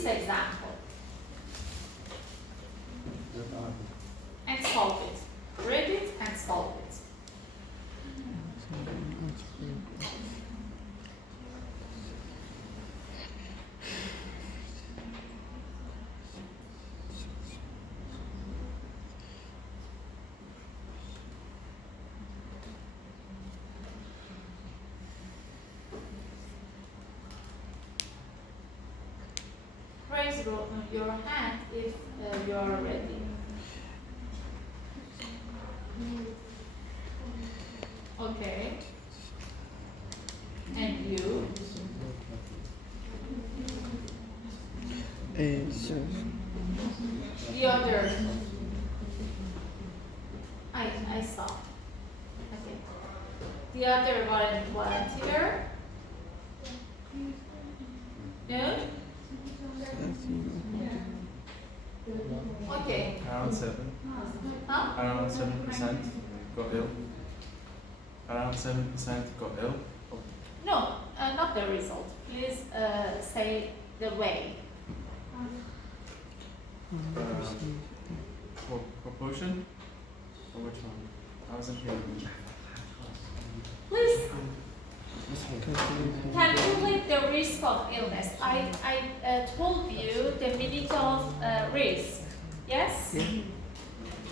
this example and solve it. Read it and solve it. Raise your hand if you are ready. Okay. And you? Sure. The other. I saw. Okay. The other volunteer? No? Okay. Around 7. Huh? Around 7% got ill. Around 7% got ill. No, not the result. Please say the way. Proportion? Or which one? I wasn't hearing. Please calculate the risk of illness. I told you the meaning of risk. Yes? Yeah.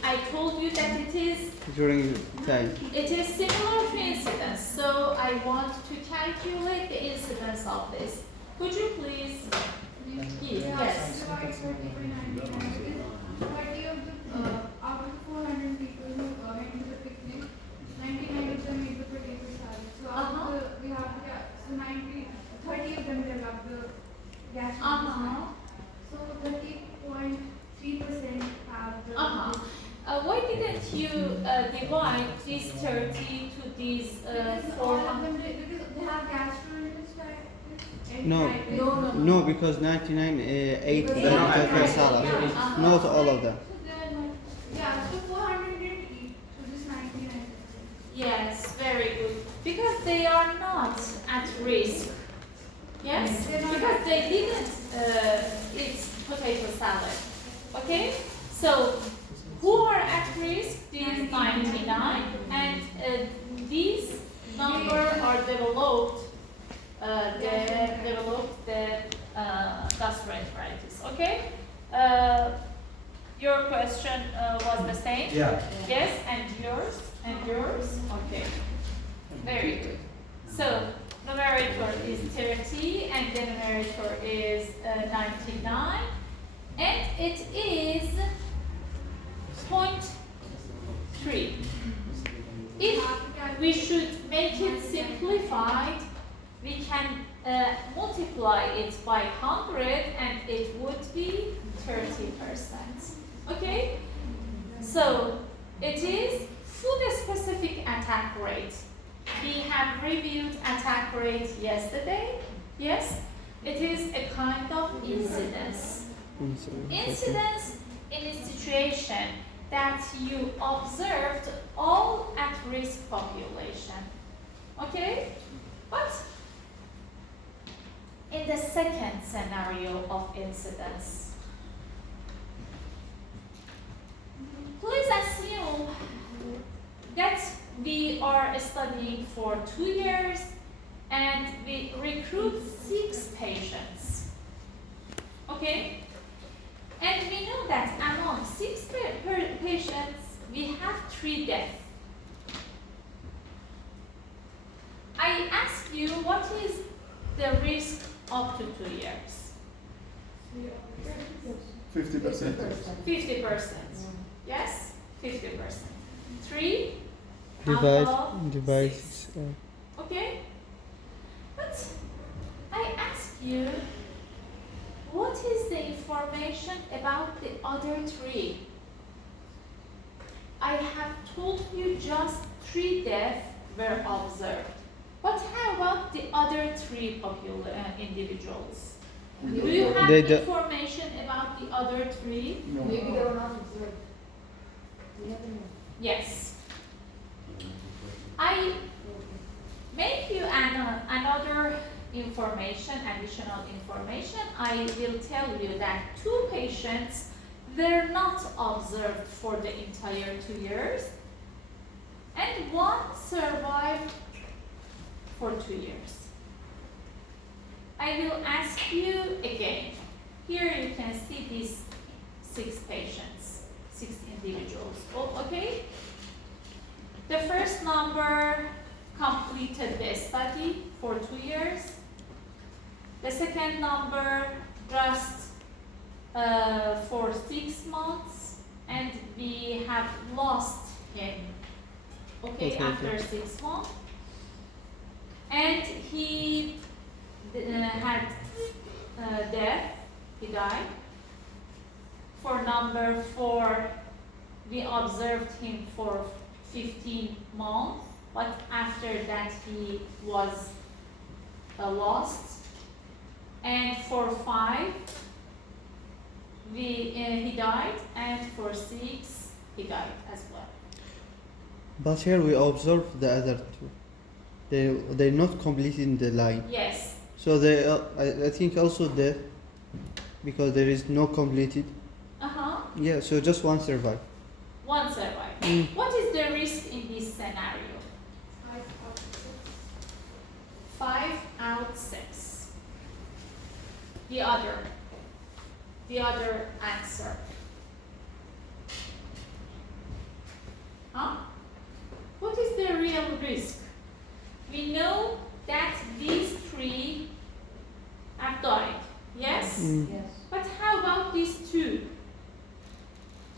I told you that it is During time. It is similar to incidence, so I want to calculate the incidence of this. Could you please? Yes. Out of 400 people who went to the picnic, 99 of them made the potato salad. So we have so 30 of them developed the gastrointestinal. So 30.3% have the. Why didn't you divide these 30 to these 400? Because they have gastrointestinal. No, because 99 ate the potato salad. Not all of them. So they are not. Yeah, so 400 didn't eat. So just 99. Yes, very good. Because they are not at risk. Yes? Because they didn't eat potato salad. Okay? So, who are at risk? These 99, and these numbers are developed. The gastroenteritis. Okay. Your question was the same. Yeah. Yes, and yours, and yours. Okay. Very good. So numerator is 30, and the numerator is 99, and it is 0.3. If we should make it simplified, we can multiply it by 100 and it would be 30%. Okay? So it is food-specific attack rate. We have reviewed attack rate yesterday. Yes? It is a kind of incidence. Incidence in a situation that you observed all at-risk population. Okay? But in the second scenario of incidence, please assume that we are studying for 2 years and we recruit 6 patients. Okay? And we know that among 6 patients, we have 3 deaths. I ask you, what is the risk up to 2 years? 50%. 50%. Yes? 50%. 3 Divide. 6. Okay? But I ask you, what is the information about the other 3? I have told you just 3 deaths were observed. But how about the other 3 individuals? Do you have information about the other 3? No. Maybe they were not observed. We never know. Yes. I make you another information, additional information, I will tell you that 2 patients were not observed for the entire 2 years, and 1 survived for 2 years. I will ask you again. Here you can see these 6 patients, 6 individuals. Oh, okay? The first number completed the study for 2 years. The second number just for 6 months, and we have lost him. Okay, after 6 months. And he had death, he died. For number 4, we observed him for 15 months, but after that he was lost. And for 5, he died, and for 6, he died as well. But here we observe the other 2. They're not completing the line. Yes. So they, I think also death, because there is no completed. Yeah, so just 1 survive. 1 survived. What is the risk in this scenario? 5 out 6. The other answer. What is the real risk? We know that these 3 have died. Yes? Yes. But how about these 2?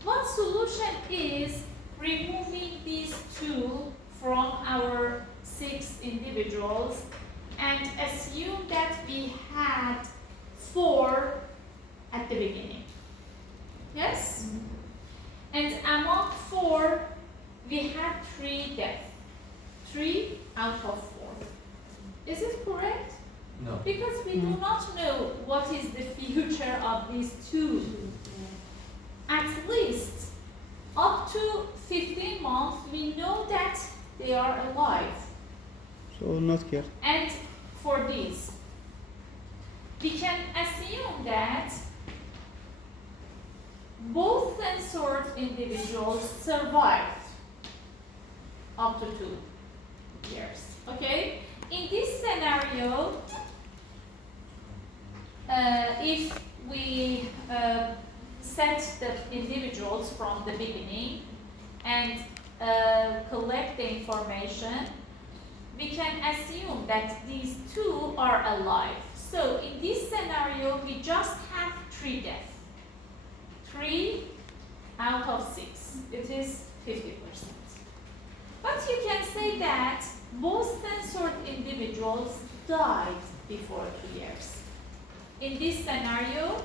One solution is removing these 2 from our 6 individuals and assume that we had 4 at the beginning. Yes? And among 4, we had 3 deaths. 3 out of 4. Is it correct? No. Because we do not know what is the future of these 2. At least up to 15 months, we know that they are alive. So not care. And for this, we can assume that both censored individuals survived up to 2 years. Okay? In this scenario, if we set the individuals from the beginning and collect the information, we can assume that these 2 are alive. So in this scenario, we just have 3 deaths. 3 out of 6. It is 50%. But you can say that both censored individuals died before 2 years. In this scenario,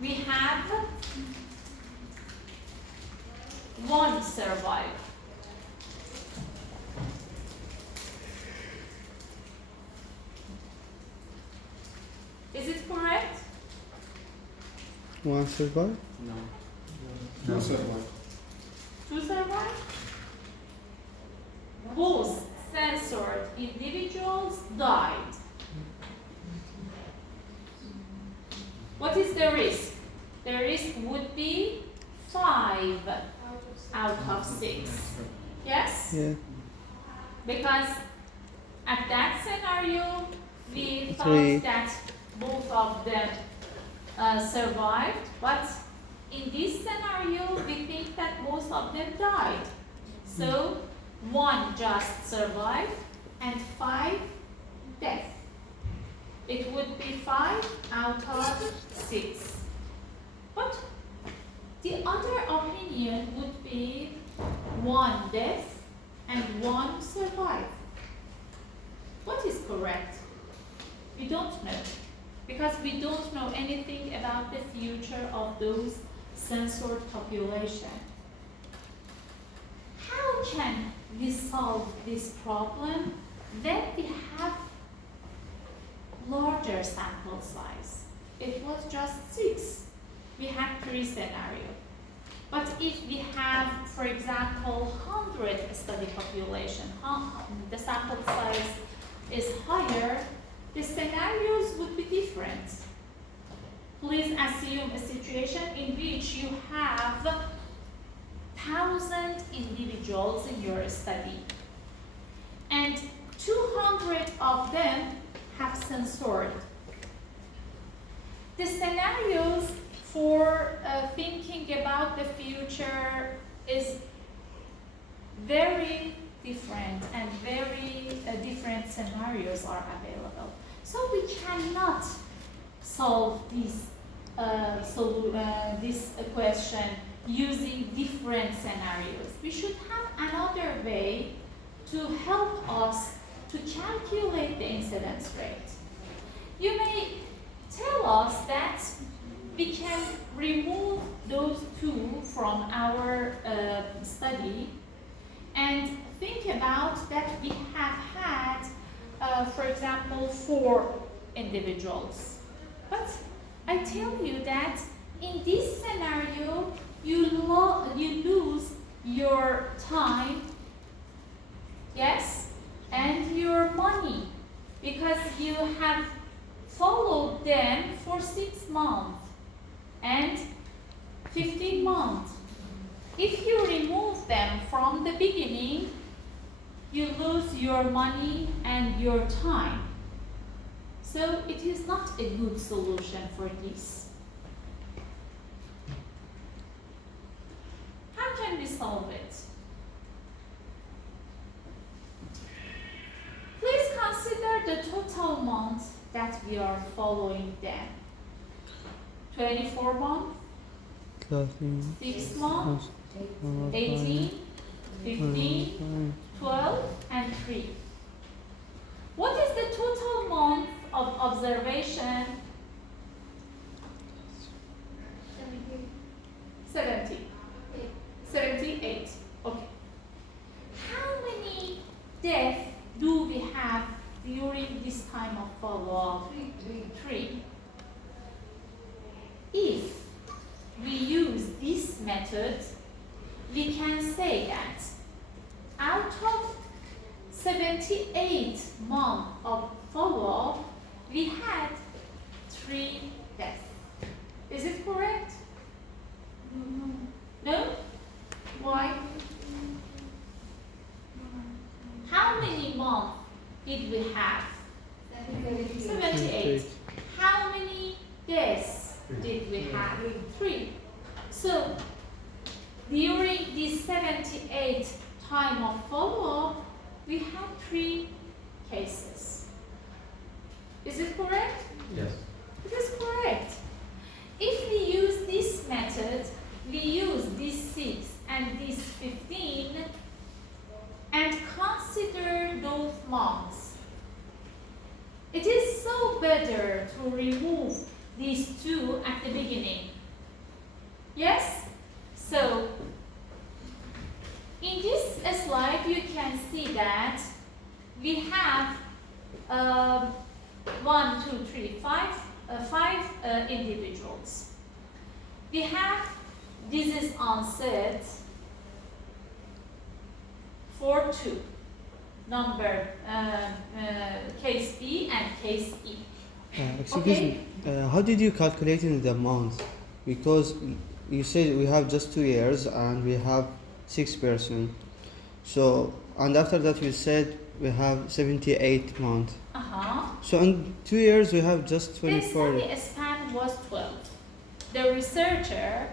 we have 1 survived. Is it correct? 1 survive? No. No survive. 2 survived? Both censored individuals died. What is the risk? The risk would be 5 out of 6. Yes? Yeah. Because at that scenario, we 3. thought that both of them survived, but in this scenario, we think that most of them died. So 1 just survived and 5 death. It would be 5 out of 6. But the other opinion would be 1 death and 1 survive. What is correct? We don't know, because we don't know anything about the future of those censored population. How can we solve this problem when we have larger sample size? It was just 6. We had 3 scenarios. But if we have, for example, 100 study population, the sample size is higher, the scenarios would be different. Please assume a situation in which you have 1,000 individuals in your study, and 200 of them have censored. The scenarios for thinking about the future is very different, and very different scenarios are available. So we cannot solve this question using different scenarios. We should have another way to help us to calculate the incidence rate. You may tell us that we can remove those two from our study and think about that we have had, for example, 4 individuals. But I tell you that in this scenario, you lose your time, yes, and your money, because you have followed them for 6 months and 15 months. If you remove them from the beginning, you lose your money and your time. So it is not a good solution for this. How can we solve it? Please consider the total months that we are following them. 24 months, 6 months, 18, 15, 12, and 3. What is the total month of observation? 70. 78. Okay. How many deaths do we have during this time of follow-up? 3. If we use this method, we can say that out of 78 months of follow-up, we had 3 deaths. Is it correct? No? Why? How many months did we have? 78. How many deaths did we have? 3. So, during this 78 time of follow-up, we had 3 cases. Is it correct? Yes. It is correct. If we use this method, we use this 6 and this 15 and consider those months. It is so better to remove these 2 at the beginning. Yes? So, in this slide, you can see that we have 5 individuals. We have disease onset for 2. Number case B and case E. Excuse me, how did you calculate in the amount? Because you said we have just 2 years and we have 6 persons. So, and after that you said we have 78 months. So in 2 years we have just 24. The study span was 12. The researcher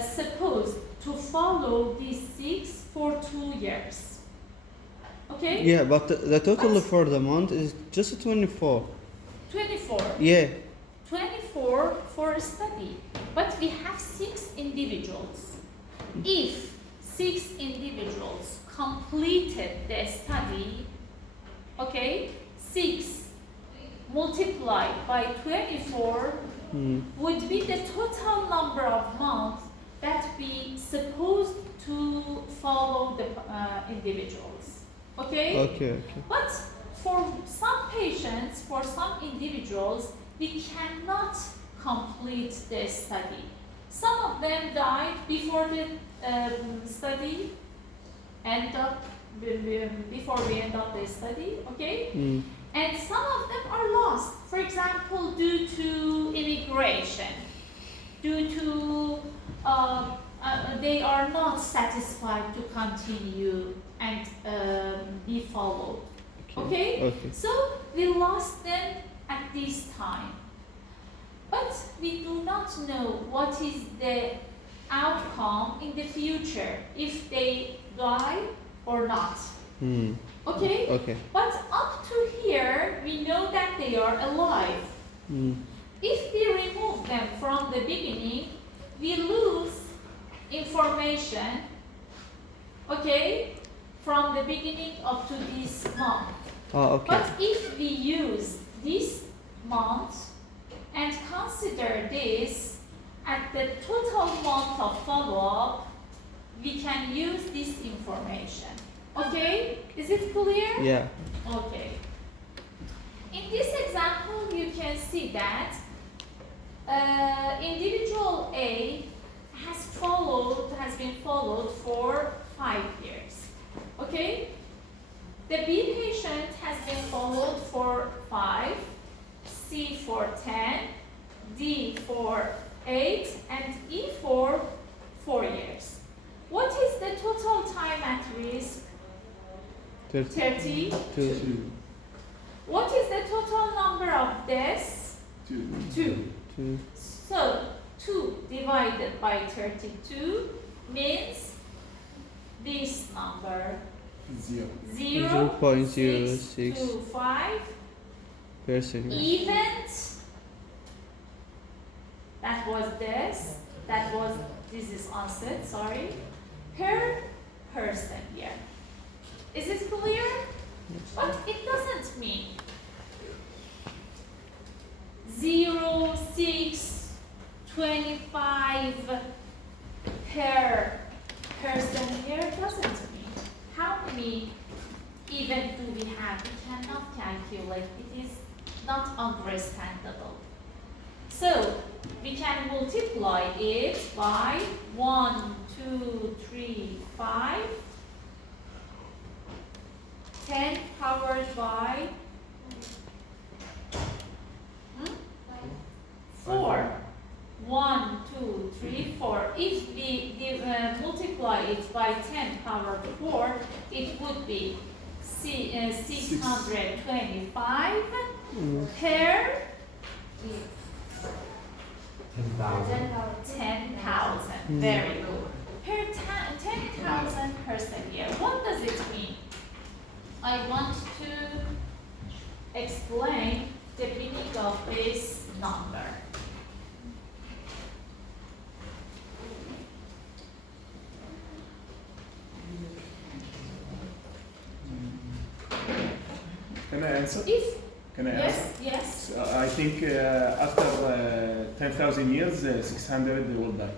supposed to follow these 6 for 2 years. Okay? Yeah, but the total for the month is just 24. 24. Yeah. 24 for a study. But we have 6 individuals. If 6 individuals completed the study, okay, 6 multiplied by 24 would be the total number of months that we supposed to follow the individuals. Okay? Okay. But for some patients, for some individuals, we cannot complete the study. Some of them died before the study before we end up the study, okay? and some of them are lost. For example, due to immigration, due to they are not satisfied to continue and be followed. Okay? Okay. So we lost them at this time. But we do not know what is the outcome in the future, if they die or not. Hmm. Okay? Okay. But up to here, we know that they are alive. Hmm. If we remove them from the beginning, we lose information, okay, from the beginning up to this month. Okay. But if we use this month and consider this at the total month of follow-up, we can use this information. Okay? Is it clear? Yeah. Okay. In this example, you can see that individual A has been followed for 5 years. Okay? The B patient has been followed for 5, C for 10, D for 8, and E for 4 years. What is the total time at risk? 30. 2. What is the total number of deaths? 2. 2. So 2 divided by 32 means this number. 0.06%. 0.0625 event. That was this. This is onset, sorry. Per person year. Is it clear? But it doesn't mean 0.625 per person year doesn't mean. How many event do we have? We cannot calculate. It is not understandable. So we can multiply it by 1, 2, 3, 5, 10 powered by 4. 1, 2, 3, 4. If we multiply it by 10 powered 4, it would be 625 per 10,000. Very good. Per 10,000 person year. What does it mean? I want to explain the meaning of this number. Can I answer? Can I answer? Yes. I think after 10,000 years, 600 will die.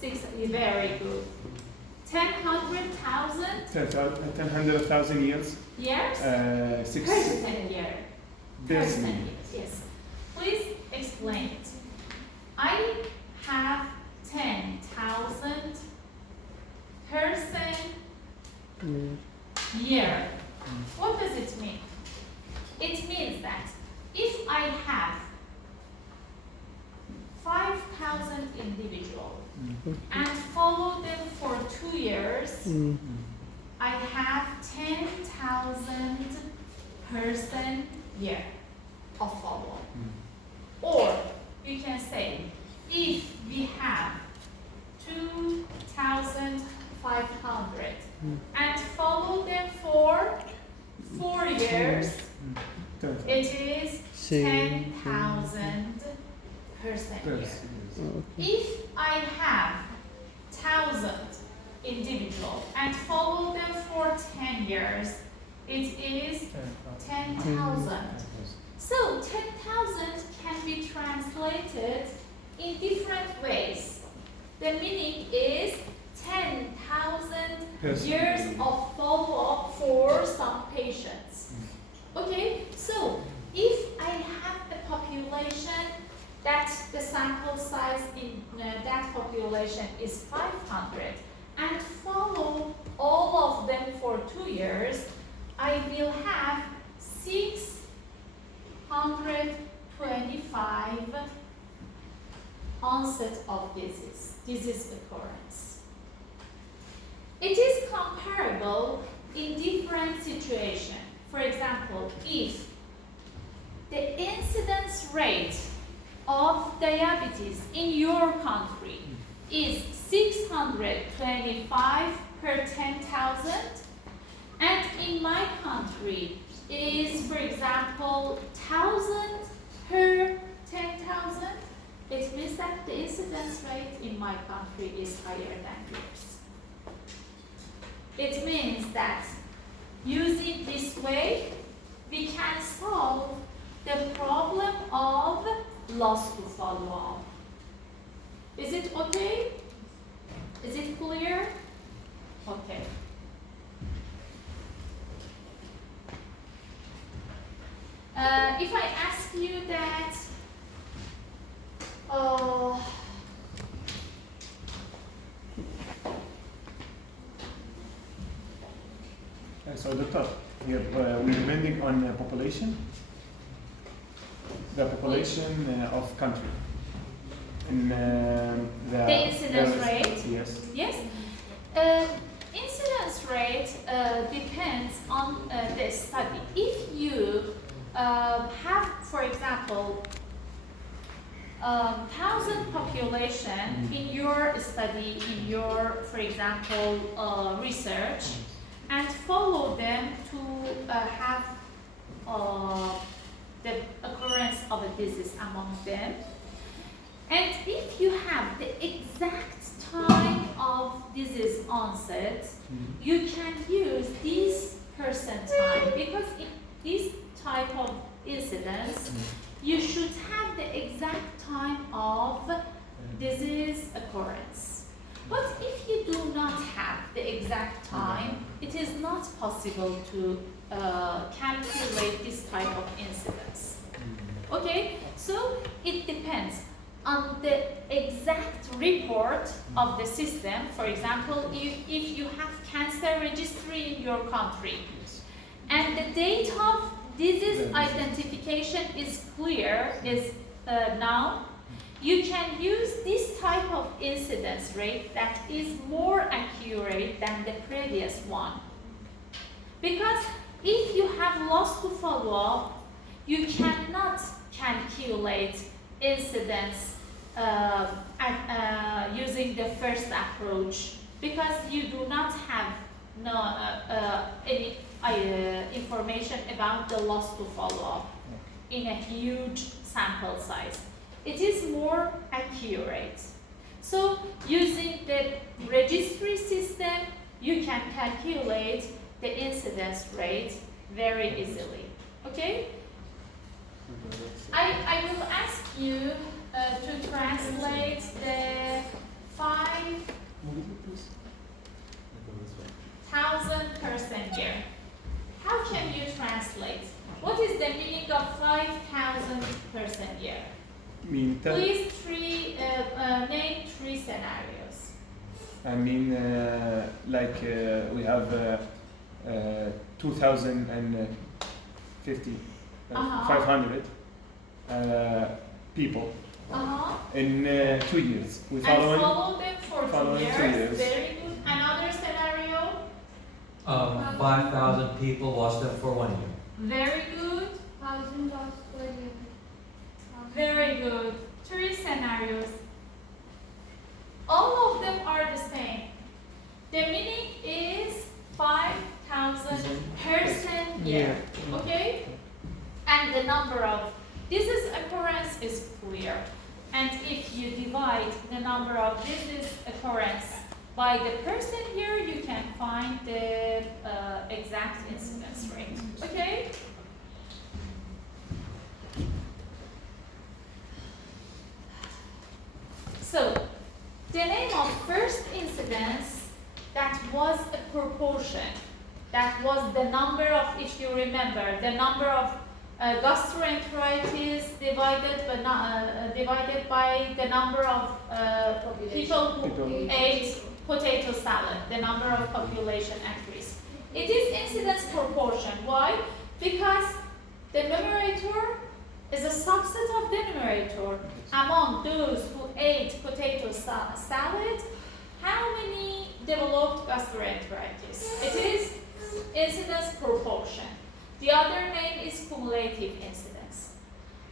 Very good. 10,000 10,000 years. years? Six Person year. person. Years, yes. Please explain it. I have 10,000 person year. What does it mean? It means that if I have 5,000 individuals and follow them for 2 years, I have 10,000 person year of follow-up. Or you can say, if we have 2,500 and follow them for 4 years, it is 10,000 person year. If I have 1,000 individuals and follow them for 10 years, it is 10,000. So 10,000 can be translated in different ways. The meaning is 10,000 years of follow-up for some patients. Okay, so if I have a population that the sample size in that population is 500 and follow all of them for 2 years, I will have 6 onset of disease occurrence. It is comparable in different situations. For example, if the incidence rate of diabetes in your country is 625 per 10,000, and in my country it is, for example, 1,000 per 10,000, it means that the incidence rate in my country is higher than yours. It means that using this way, we can solve the problem of loss to follow-up. Is it okay? Is it clear? Okay. If I ask you that, So Doctor, here we're depending on population, the population of country. In the incidence rate? Yes. Yes. Incidence rate depends on the study. If you have, for example, 1,000 population in your study, in your, for example, research, and follow them to have the occurrence of a disease among them. And if you have the exact time of disease onset, you can use this percent time, because in this type of incidence, you should have the exact time of disease occurrence. But if you do not have the exact time, it is not possible to calculate this type of incidence. Okay, so it depends on the exact report of the system. For example, if you have cancer registry in your country, and the date of disease identification is clear, is now, you can use this type of incidence rate that is more accurate than the previous one. Because if you have loss to follow-up, you cannot calculate incidence using the first approach, because you do not have any information about the loss to follow-up in a huge sample size. It is more accurate. So using the registry system, you can calculate the incidence rate very easily. Okay? I will ask you to translate the 5,000 person year. How can you translate? What is the meaning of 5,000 person year? Please name 3 scenarios. I mean, like we have 2,050, 500 people in 2 years. We follow them for 2 years. Very good. Another scenario? 5,000 people, watch them for 1 year. Very good. 1,000 lost per year. Very good. 3 scenarios. All of them are the same. The meaning is 5,000 person year. Okay? And the number of disease occurrence is clear. And if you divide the number of disease occurrence by the person year, you can find the exact incidence rate. Okay? So, the name of first incidence, that was a proportion. That was the number of, if you remember, the number of gastroenteritis divided by the number of people who ate potato salad, the number of population at risk. It is incidence proportion. Why? Because the numerator is a subset of the numerator. Among those who ate potato salad, how many developed gastroenteritis? It is incidence proportion. The other name is cumulative incidence.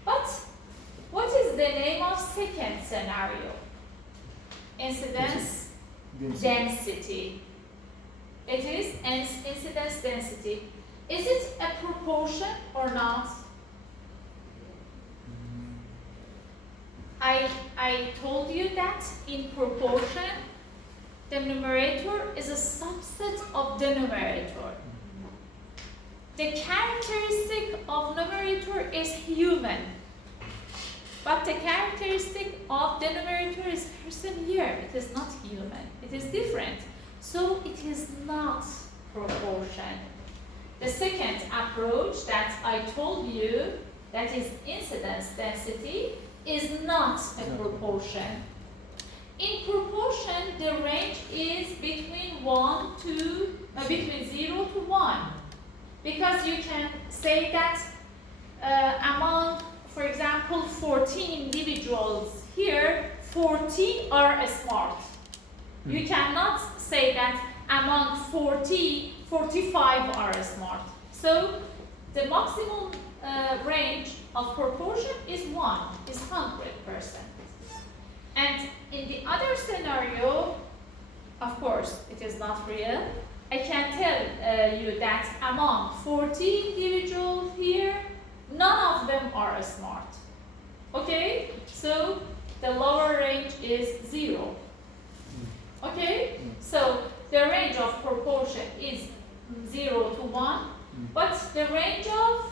But what is the name of second scenario? Incidence density. It is incidence density. Is it a proportion or not? I told you that in proportion, the numerator is a subset of the numerator. The characteristic of numerator is human, but the characteristic of the numerator is person here. It is not human. It is different. So it is not proportion. The second approach that I told you, that is incidence density, is not a proportion. In proportion, the range is between 0 to 1. Because you can say that among, for example, 14 individuals here, 40 are smart. You cannot say that among 40, 45 are smart. So the maximum range of proportion is 100%. And in the other scenario, of course, it is not real. I can tell you that among 40 individuals here, none of them are smart. Okay? So the lower range is 0. Okay? So the range of proportion is 0 to 1, but the range of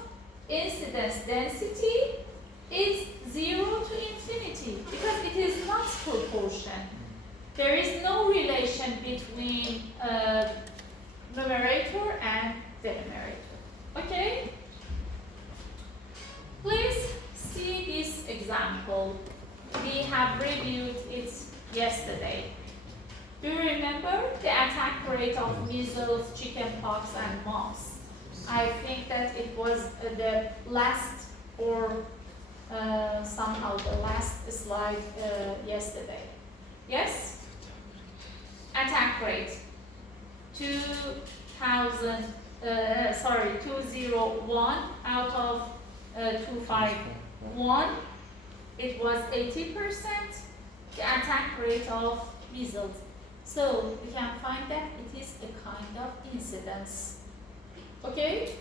incidence density is 0 to infinity because it is not proportion. There is no relation between numerator and denominator. Okay? Please see this example. We have reviewed it yesterday. Do you remember the attack rate of measles, chickenpox, and mumps? I think that it was the last or somehow the last slide yesterday. Yes? Attack rate 201 out of 251. It was 80% the attack rate of measles. So we can find that it is a kind of incidence. Okay?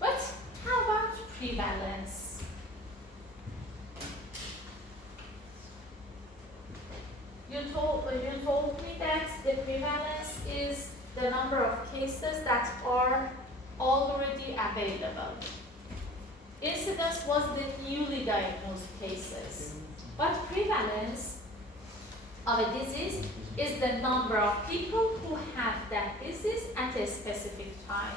But how about prevalence? You told me that the prevalence is the number of cases that are already available. Incidence was the newly diagnosed cases. But prevalence of a disease is the number of people who have that disease at a specific time.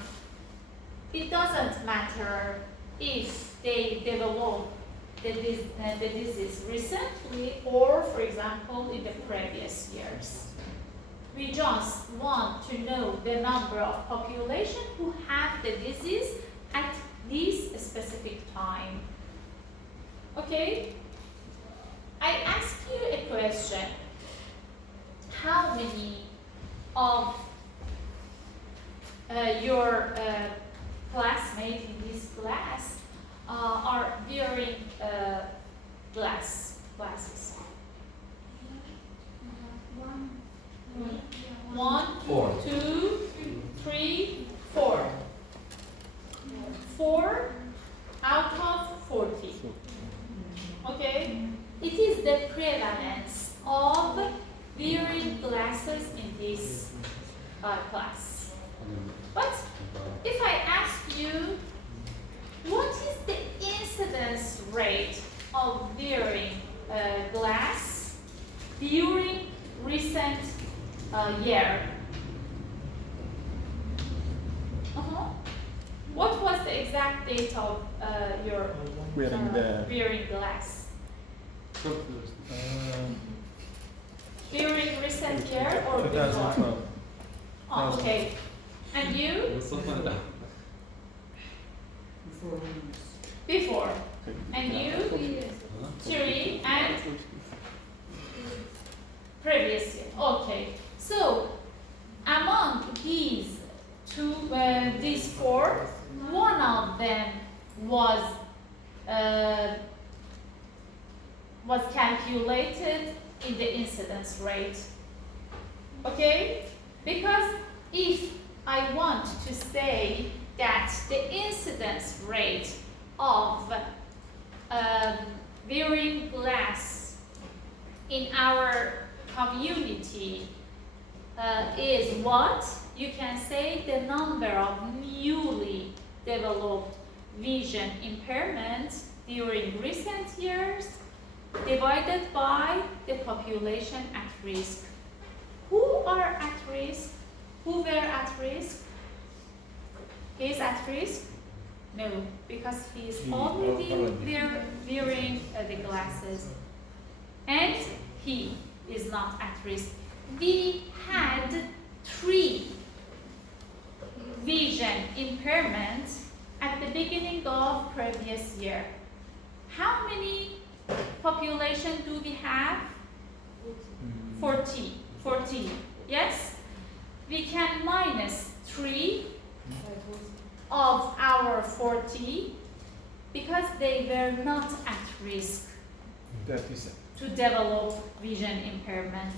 It doesn't matter if they develop the disease recently or, for example, in the previous years. We just want to know the number of population who have the disease at this specific time. Okay? I ask you a question. How many of your classmates in this class are wearing glasses? One, Four. 2, 3, 4. 4 out of 40. Okay? It is the prevalence of wearing glasses in this class. But if I ask you, what is the incidence rate of wearing glass during recent year? What was the exact date of your wearing glass? During recent year or before? 2012. Oh, okay. And you? these four, one of them was calculated in the incidence rate. Okay? Because if I want to say that the incidence rate of wearing glass in our community is what? You can say the number of newly developed vision impairments during recent years divided by the population at risk. Who are at risk? Who were at risk? He is at risk? No, because he is already wearing the glasses. And he is not at risk. We had 3 vision impairments at the beginning of previous year. How many population do we have? 40. 14. Yes? We can minus 3 of our 40 because they were not at risk 37. to develop vision impairment.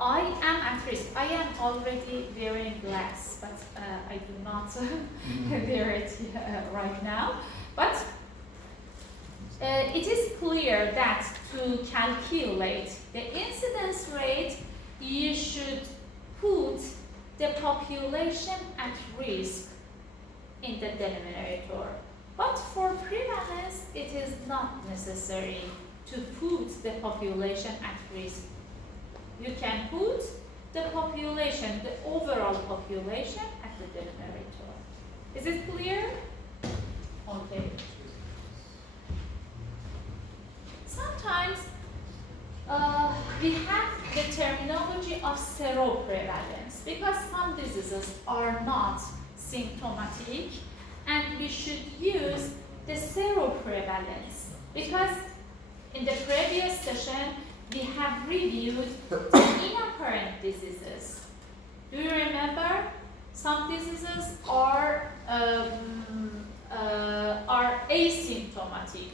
I am at risk. I am already wearing glass, but I do not wear it right now. But it is clear that to calculate the incidence rate, you should put the population at risk in the denominator. But for prevalence, it is not necessary to put the population at risk. You can put the population, the overall population, at the denominator. Is it clear? Okay. Sometimes we have the terminology of seroprevalence because some diseases are not symptomatic, and we should use the seroprevalence because in the previous session we have reviewed inoccurrent diseases. Do you remember? Some diseases are asymptomatic,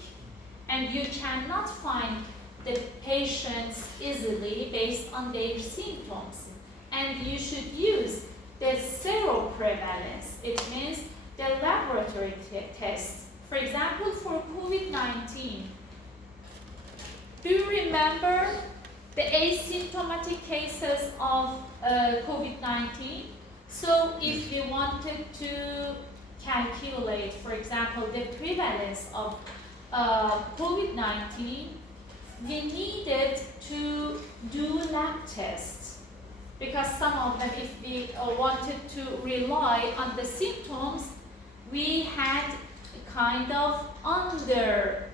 and you cannot find the patients easily based on their symptoms. And you should use the seroprevalence. It means the laboratory test. For example, for COVID-19, do you remember the asymptomatic cases of COVID-19? So if you wanted to calculate, for example, the prevalence of COVID-19, we needed to do lab tests because some of them, if we wanted to rely on the symptoms, we had kind of under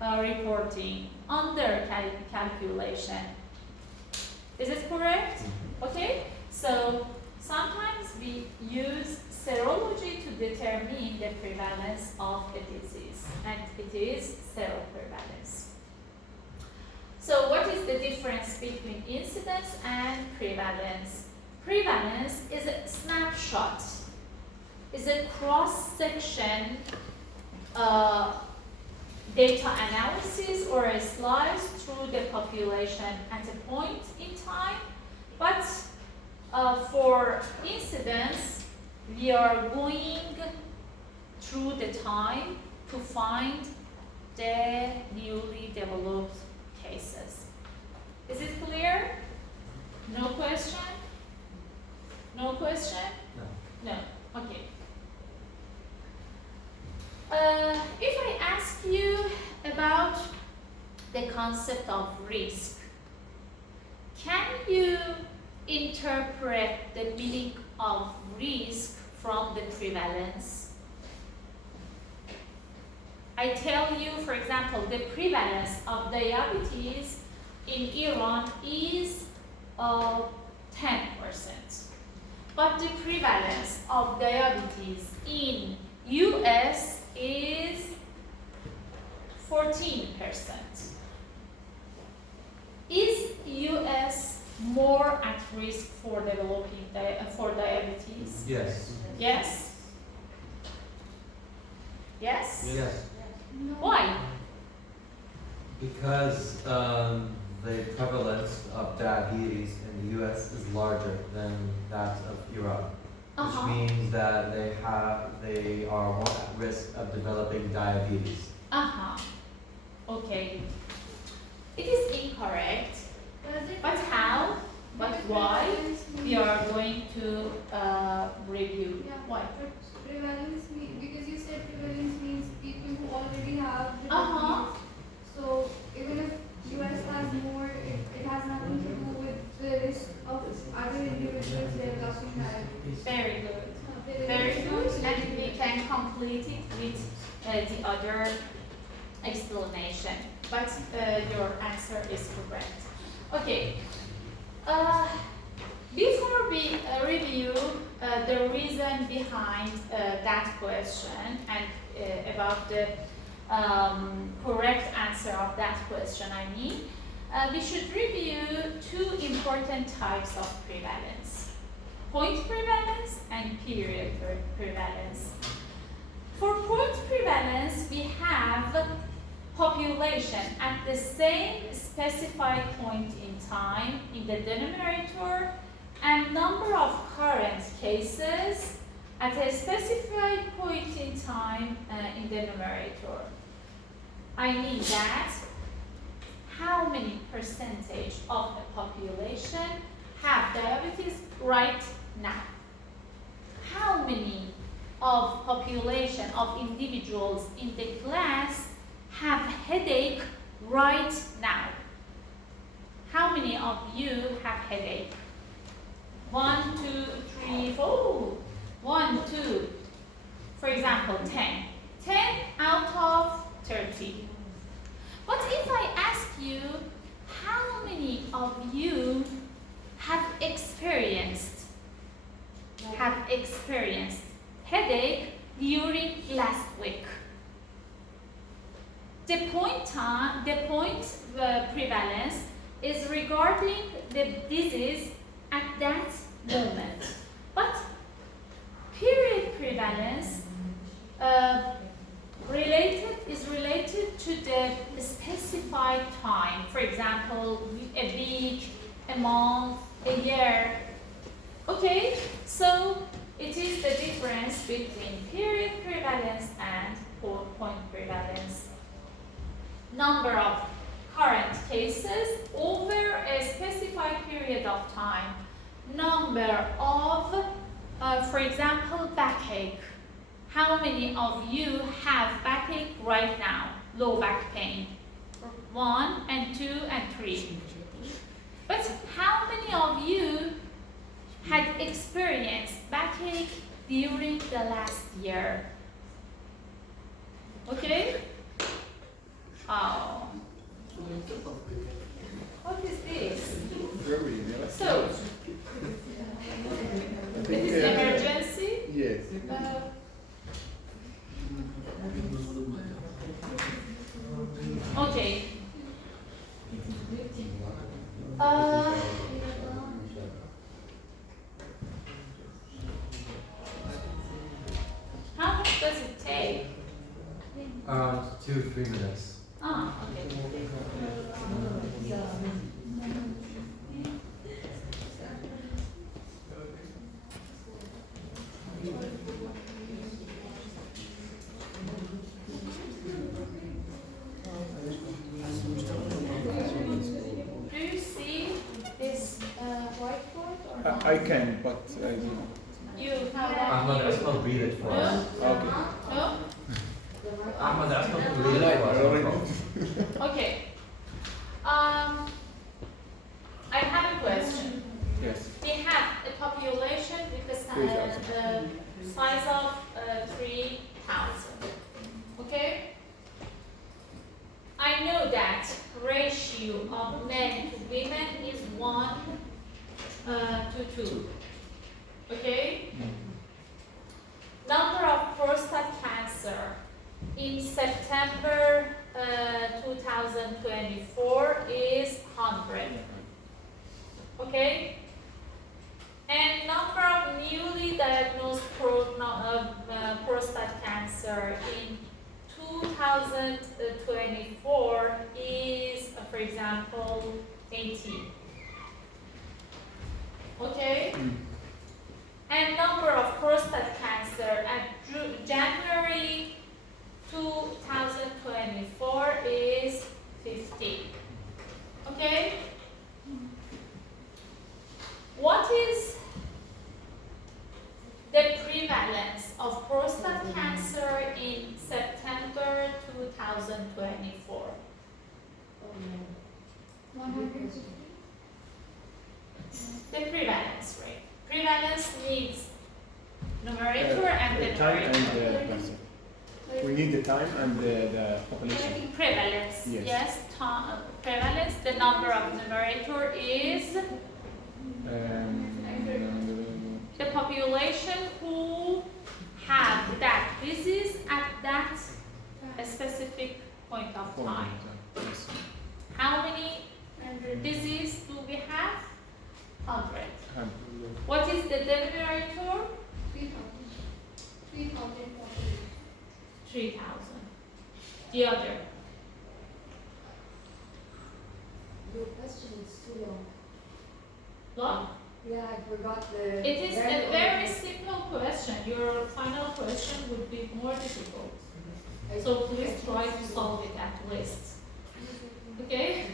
reporting, under calculation. Is it correct? Okay, so sometimes we use serology to determine the prevalence of a disease, and it is seroprevalence. So what is the difference between incidence and prevalence? Prevalence is a snapshot, is a cross-section data analysis or a slice through the population at a point in time. But for incidence, we are going through the time to find the newly developed cases. Is it clear? No question? No question? No. No. Okay. If I ask you about the concept of risk, can you interpret the meaning of risk from the prevalence? I tell you, for example, the prevalence of diabetes in Iran is 10%, but the prevalence of diabetes in US is 14%. Is US more at risk for developing for diabetes? Yes. Yes. Yes? Yes. No. Why? Because the prevalence of diabetes in the US is larger than that of Europe, which Uh-huh. means that they are more at risk of developing diabetes. Uh-huh. Okay. It is incorrect. Does it But how? But because why? prevalence We means- are going to review. Yeah, Why? but prevalence means, because you said prevalence means people who already have the Uh-huh. disease. So even if US has more, it has nothing to do with the risk of other individuals developing diabetes. Very good. There Very is good. no- And we can complete it with the other explanation. But your answer is correct. Okay. Before we review the reason behind that question and about the correct answer of that question, we should review two important types of prevalence: point prevalence and period prevalence. For point prevalence, we have population at the same specified point in time in the denominator and number of current cases at a specified point in time in the numerator. I mean that how many percentage of the population have diabetes right now? How many of population of individuals in the class have headache right now? How many of you have headache? 1, 2, 3, 4. 1, 2. For example, 10. 10 out of 30. But if I ask you, how many of you have experienced headache during last week? The point prevalence is regarding the disease at that moment. But period prevalence is related to the specified time. For example, a week, a month, a year. Okay, so it is the difference between period prevalence and point prevalence. Number of current cases over a specified period of time. Number of, for example, backache. How many of you have backache right now? Low back pain. 1 and 2 and 3. But how many of you had experienced backache during the last year? Okay? Oh. What is this? So, it is emergency? Yes. Okay. How much does it take? Around 2-3 minutes. Okay. Do you see this whiteboard or not? I can, but I don't know. You have Ahmad, that? ask him to read it for us. Okay. No? Ahmad, ask him to read it for us. Okay. I have a question. Yes. We have a population with the 3,000. size of 3,000. Okay? I know that ratio of men to women is 1 to 2. Okay? Number of prostate cancer in September 2024 is 100. Okay? And number of newly diagnosed prostate cancer in 2024 is, for example, 18. Okay? And number of prostate cancer at January 2024 is 50. Okay? What is the prevalence of prostate cancer in September 2024? 150. The prevalence rate. Prevalence needs numerator and the time and denominator. the person. We need the time and the population. Prevalence, Yes. yes. Prevalence, the number of numerator is the population who have that disease at that specific point of time. Yes. How many disease do we have? 100. And What is the denominator? 3,000. The other. Your question is too long. What? Yeah, I forgot the. It is a very simple question. Your final question would be more difficult. So please try to solve it at least. Okay?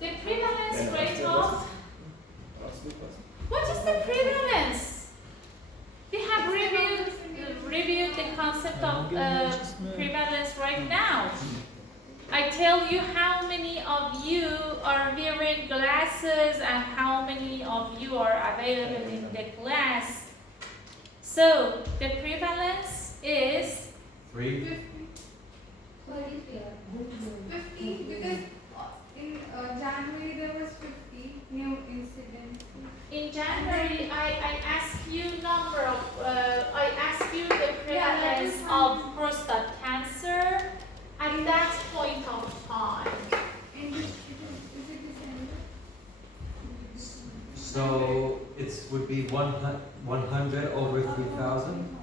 The prevalence rate of. What is the prevalence? We have reviewed the concept of prevalence right now. I tell you how many of you are wearing glasses and how many of you are available in the class. So the prevalence is 3. 50 because in January there was 50 new incidents. in January. I ask you number of I ask you the prevalence of prostate cancer at that point of time. And is it December? So it would be 100 over 3,000.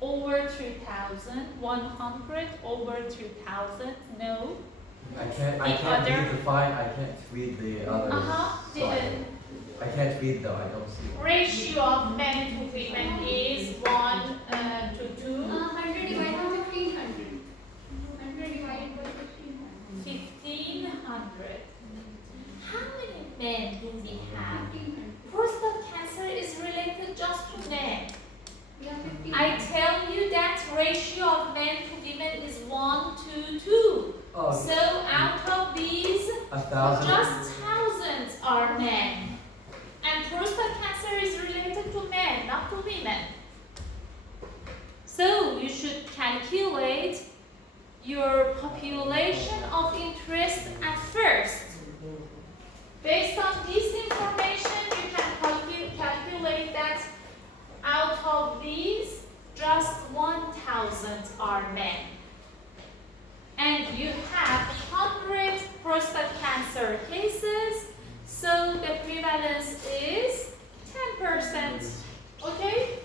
Over 3,000, 100 over 3,000. No. I can't other- read the fine. I can't read the others. The So I can't read though. I don't see. ratio of men to women is 1 to 2. 100 divided by 1500. 100 divided by 1500. 1,500. How many men do we have? 1500. Prostate cancer is related just to men. We have 1500. I tell you that ratio of men to women is 1 to 2. Oh, So out of these, 1,000. just thousands are men. And prostate cancer is related to men, not to women. So you should calculate your population of interest at first. Based on this information, you can calculate that out of these, just 1,000 are men. And you have 100 prostate cancer cases, so the prevalence is 10%. Okay?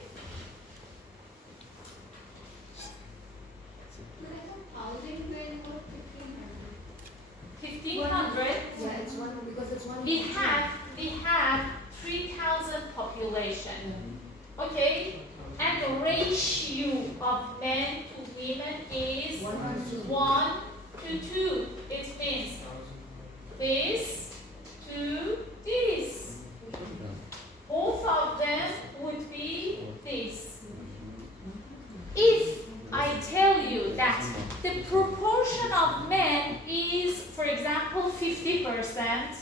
We have 1,000 men or 1500. 1,500. Yeah, it's one because it's one. We have 3,000 population. Okay? And the ratio of men to women is 1 to 2. It means this to this. Both of them would be this. If I tell you that the proportion of men is, for example, 50%,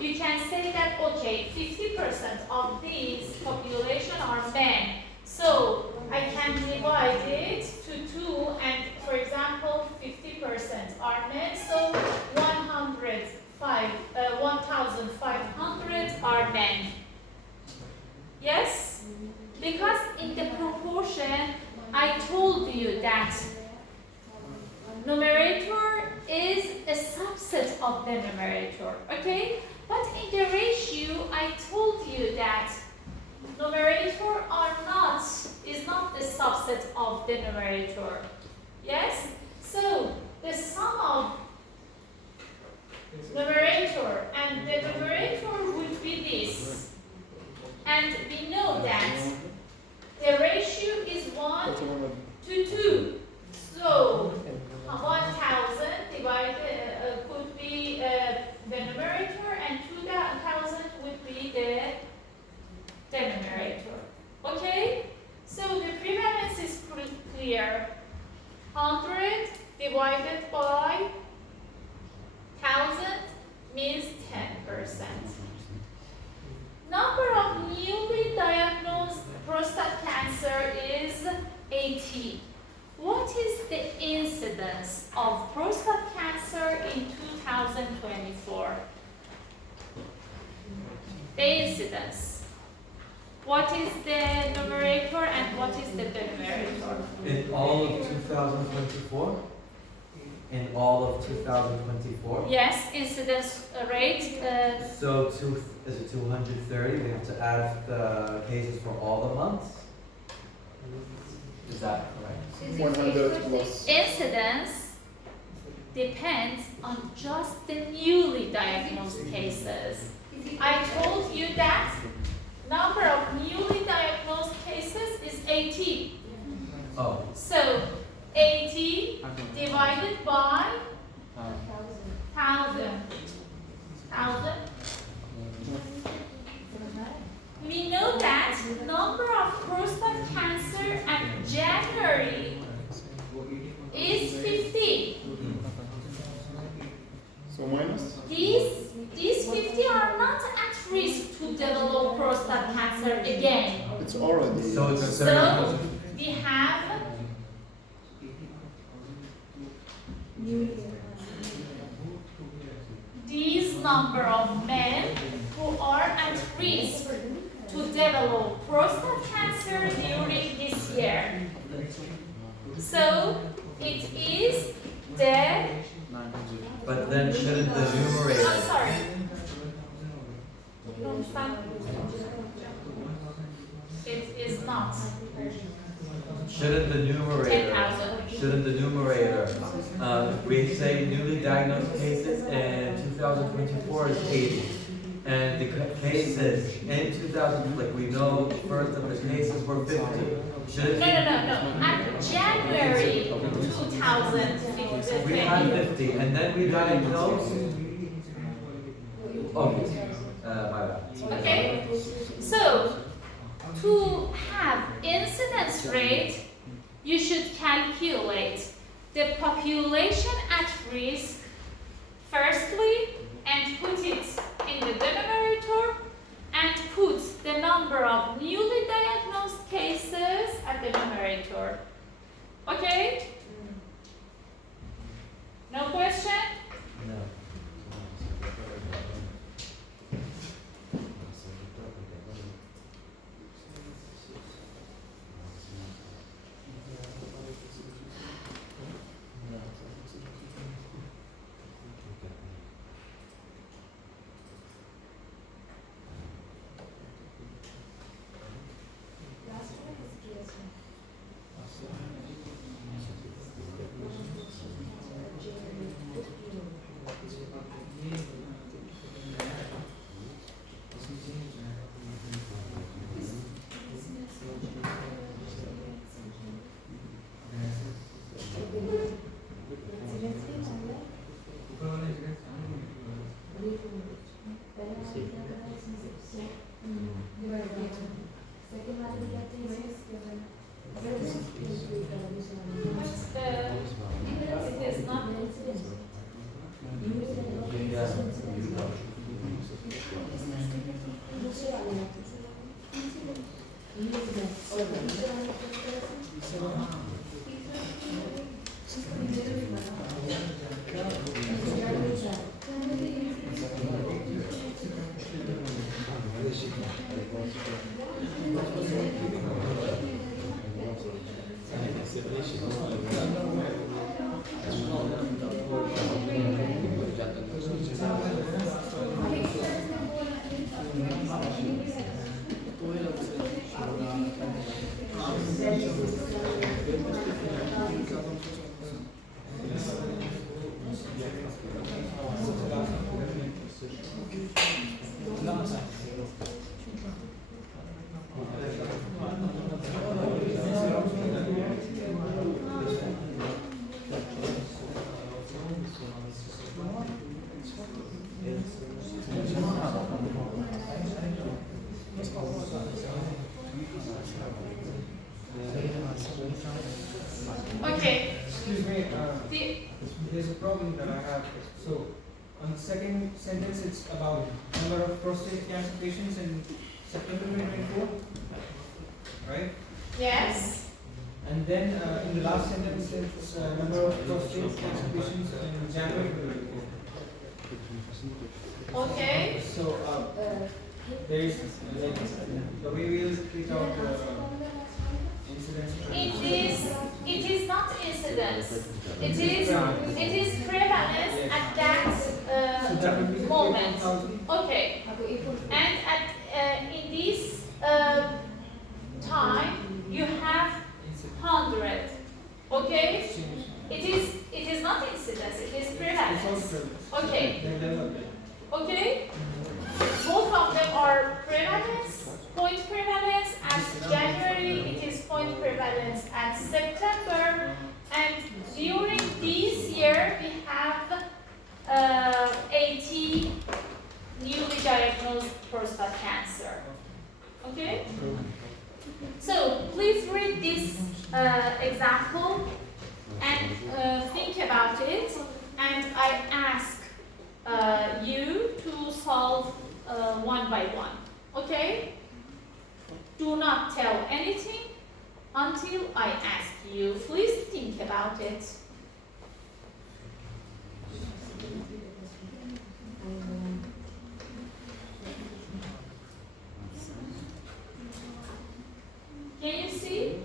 you can say that, okay, 50% of these population are men. So I can divide it to 2 and, for example, 50% are men, so 1,500 are men. Yes? Because in the proportion, I told you that numerator is a subset of the numerator, okay? But in the ratio, I told you that numerator the subset of the numerator. Yes? So the sum of numerator and the numerator would be this. And we know that the ratio is 1 to 2. So 1000 divided could be the numerator and 2000 would be the denominator. Okay? So the prevalence is pretty clear. 100 divided by 1000 means 10%. Number of newly diagnosed prostate cancer is 80. What is the incidence of prostate cancer in 2024? The incidence. What is the numerator and what is the denominator? In all of 2024? In all of 2024? Yes, incidence rate. So is it 230? We have to add the cases for all the months? Is that correct? 100 plus. Incidence depends on just the newly diagnosed cases. I told you that number of newly diagnosed cases is 80. Oh, So 80 divided by 1000. We know that number of prostate cancer at January is 50. So minus? These 50 are not at risk to develop prostate cancer again. It's already. so it's a So certain. we have these number of men who are at risk to develop prostate cancer during this year. So it is the, But then shouldn't the numerator? I'm sorry. It is not. Shouldn't the numerator? 10,000. Shouldn't the numerator? We say newly diagnosed cases in 2024 is 80. And the cases in 2000, like we know first that the cases were 50. Shouldn't No. At January 2015. we had 50 and then we diagnosed? Okay, my bad. Okay? So, to have incidence rate, you should calculate the population at risk firstly and put it in the denominator and put the number of newly diagnosed cases at the numerator. Okay? No question? No. It is not. Thank you. Okay. Excuse me, The, there's a problem that I have. So, on the second sentence, it's about number of prostate cancer patients in September 2024, right? yes. And then in the last sentence, it's number of prostate cancer patients in January 2024. Okay. So, there is like the way we will treat out incidence. It is not incidence. It is prevalence at that moment. Okay. And in this time you have 100. Okay. It is not incidence. It is prevalence. Okay. Okay. Both of them are prevalence, point prevalence at January, it is point prevalence at September, and during this year we have 80 newly diagnosed prostate cancer. Okay? So please read this example and think about it, and I ask you to solve one by one. Okay? Do not tell anything until I ask you. Please think about it. Can you see?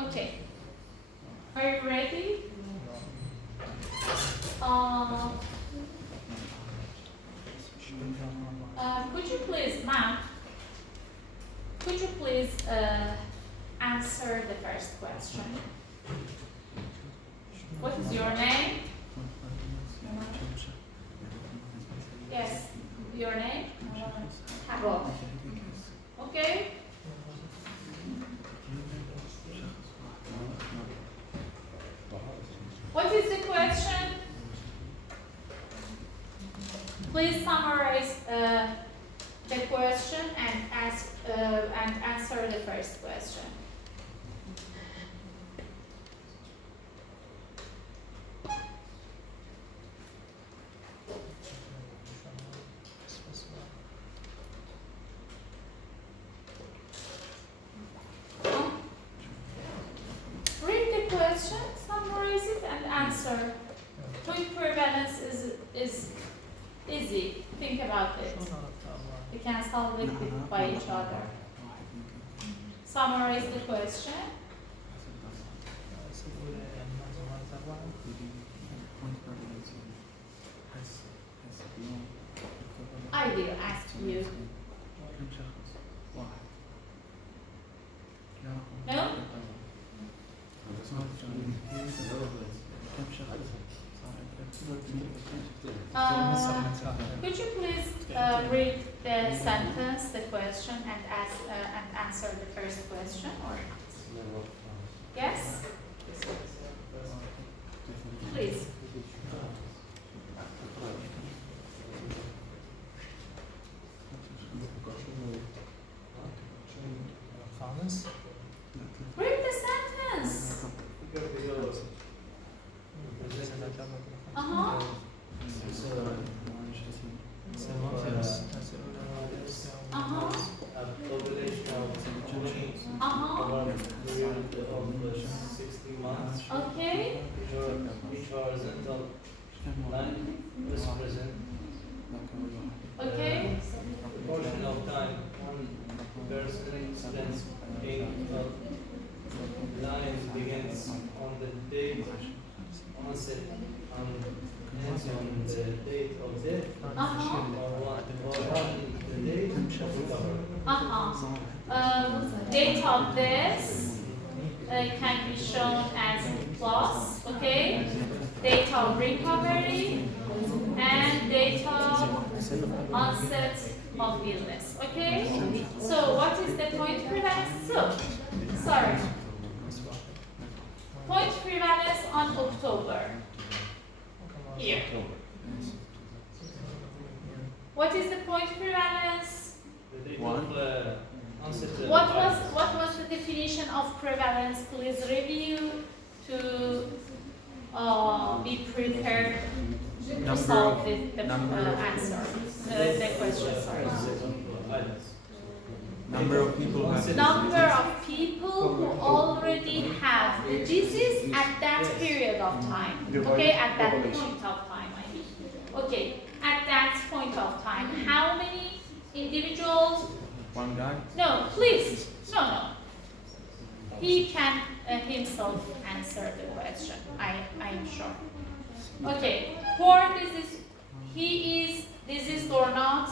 Okay. Are you ready? Could you please, ma'am, could you please answer the first question? What is your name? Yes, your name? Habo. Okay. What is the question? Please summarize the question and ask and answer the first question. Read the question, summarize it, and answer. Point prevalence is easy. Think about it. You can solve it by each other. Summarize the question. I will ask you. No? Could you please read the sentence, the question, and answer the first question, or yes? Please. Read the sentence. Uh-huh. Uh-huh. Population of 20 Uh-huh. over a period of 60 months. Okay. Each horizontal line is present. Okay. Portion of time one person spends paying up. Line begins on the date onset and ends on the date of death. Uh-huh. Or on the date of recovery. Uh-huh. Date of death can be shown as plus, okay? Date of recovery and date of onset of illness, okay? So what is the point prevalence? So, sorry. Point prevalence on October. Here. What is the point prevalence? The date of onset. What was the definition of prevalence? Please review to be prepared to solve the answer, the question. Sorry. Number of people have Number of people who already have the disease at that period of time. Okay, at that point of time, I mean. Okay, at that point of time, how many individuals? one guy. No, please. No. He can himself answer the question. I am sure. Okay, for disease, he is diseased or not?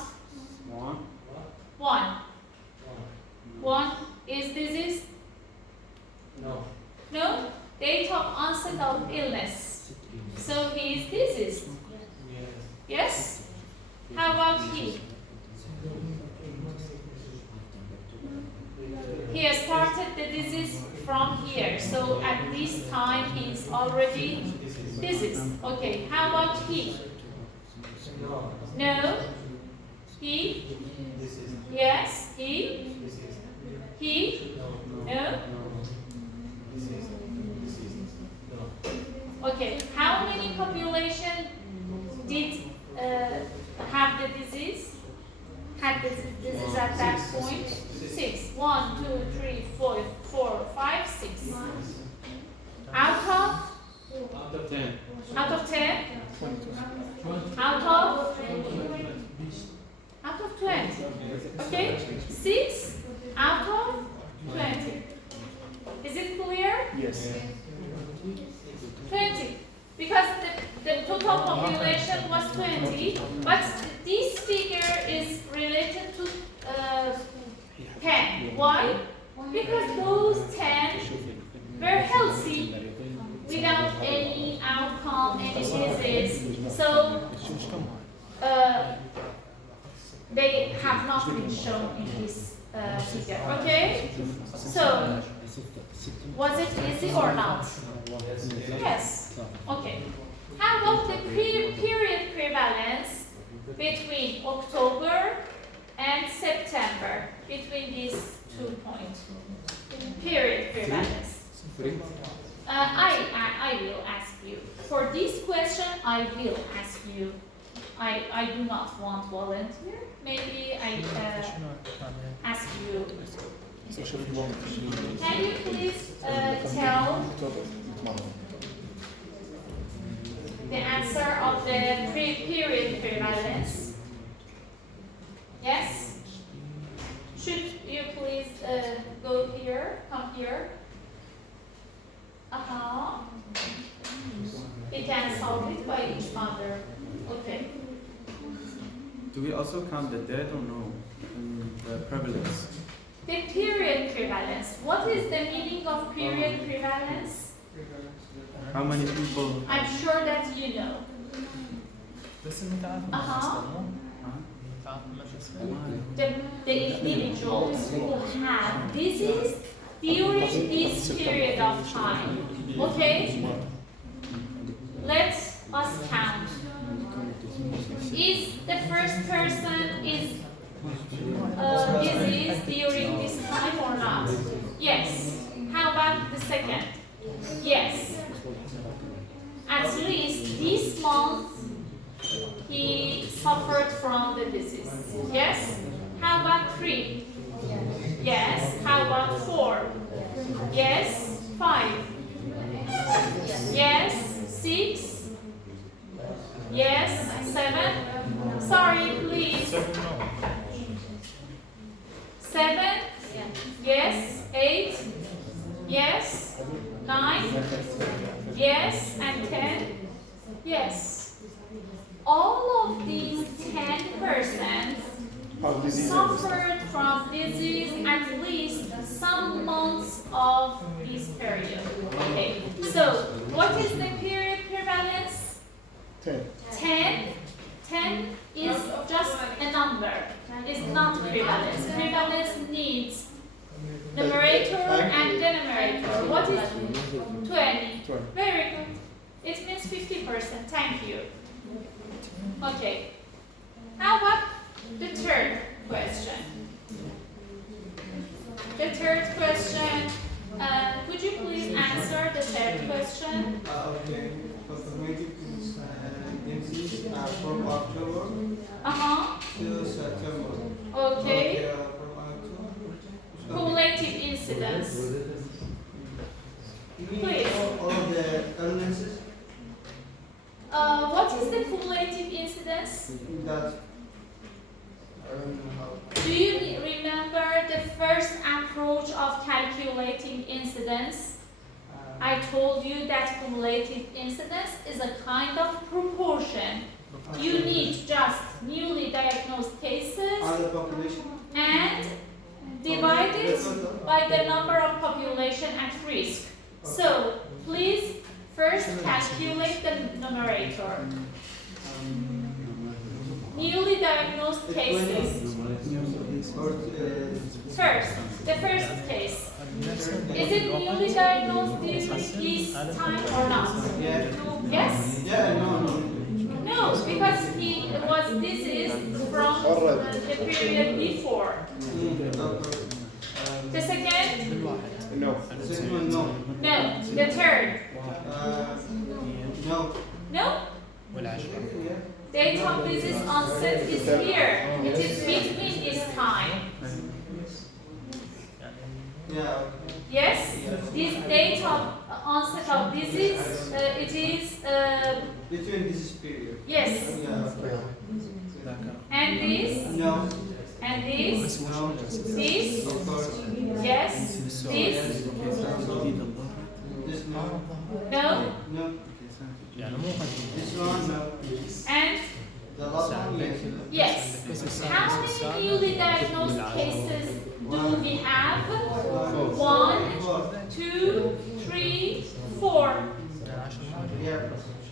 One. One is diseased? No. No? Date of onset of illness. So he is diseased. Yes? How about he? He has started the disease from here. So at this time he is already diseased. Okay, how about he? No. No? He? Yes? He? He? No? Okay, how many population did have the disease? Had the disease at that point? 6. 1, 2, 3, 4, 5, 6. Out of? Out of 10. Out of 10? Out of? Out of 20. Okay? 6 out of 20. Is it clear? Yes. 20. Because the total population was 20, but this figure is related to 10. Why? Because those 10 were healthy without any outcome, any disease. So they have not been shown in this figure. Okay? So was it easy or not? Yes. Okay. How about the period prevalence between October and September? Between these 2 points. Period prevalence. I will ask you. For this question, I will ask you. I do not want volunteer. Maybe I ask you. Can you please tell the answer of the period prevalence? Yes? Should you please go here, come here? We can solve it by each other. Okay. Do we also count the dead or no? The prevalence. The period prevalence. What is the meaning of period prevalence? How many people? I'm sure that you know. بس المتعافى ما Uh-huh. تستلموه؟ المتعافى ما تستلموه؟ the individuals who have disease during this period of time. Okay? Let us count. Is the first person is disease during this time or not? Yes. How about the second? Yes. At least this month he suffered from the disease. Yes? How about 3? Yes. How about 4? Yes. 5? Yes. 6? Yes. 7? Sorry, please. 7? Yes. 8? Yes. 9? Yes. And 10? Yes. All of these 10% suffered from disease at least some months of this period. Okay, so what is the period prevalence? 10. 10. 10 is just a number. It's not prevalence. Prevalence needs numerator and denominator. What is 20? Very good. It means 50%. Thank you. Okay. How about the third question? The third question, could you please answer the third question? Okay. Automatic disease from October Uh-huh. to September. Okay. From October. Cumulative incidence. You mean Please. all of the illnesses What is the cumulative incidence? that I don't know how. Do you remember the first approach of calculating incidence? I told you that cumulative incidence is a kind of proportion. You need just newly diagnosed cases On the population? and divide it by the number of population at risk. So please first calculate the numerator. Newly diagnosed cases. First, the first case. Is it newly diagnosed during this time or not? Yeah. Yes? Yeah, no. No, because he was diseased from the period before. The second? No. Second one, no. No. The third? No. No? Date of disease onset is here. It is between this time. Yeah. Yes? This date of onset of disease, it is, Between this period. yes. Yeah. And this? No. And this? No. This? Of course. Yes? This? This no. No? No. This one no. And? The last one Yes. yes. How many newly diagnosed cases do we have? 1, 2, 3, 4. Yeah.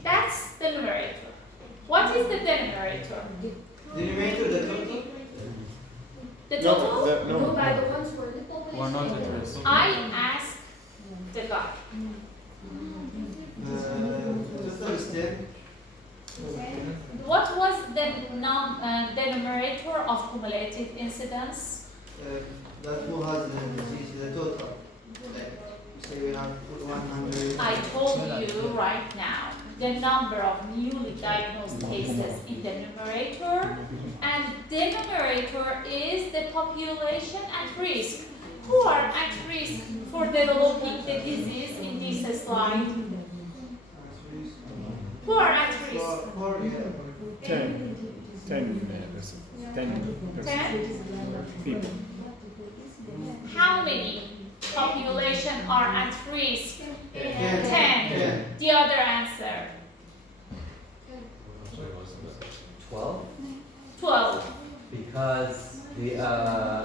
That's the numerator. What is the denominator? Denominator, the total. The total? No, by the ones who are in the population. We're not at risk. I asked the guy. Total is 10. What was the denominator of cumulative incidence? That who has the disease, the total. Like, say we have 100. I told you right now the number of newly diagnosed cases in the numerator, and denominator is the population at risk. Who are at risk for developing the disease in this slide? Who are at risk? 10. 10 person. 10 person. 10? People. How many population are at risk? 10. The other answer? 12? 12. Because the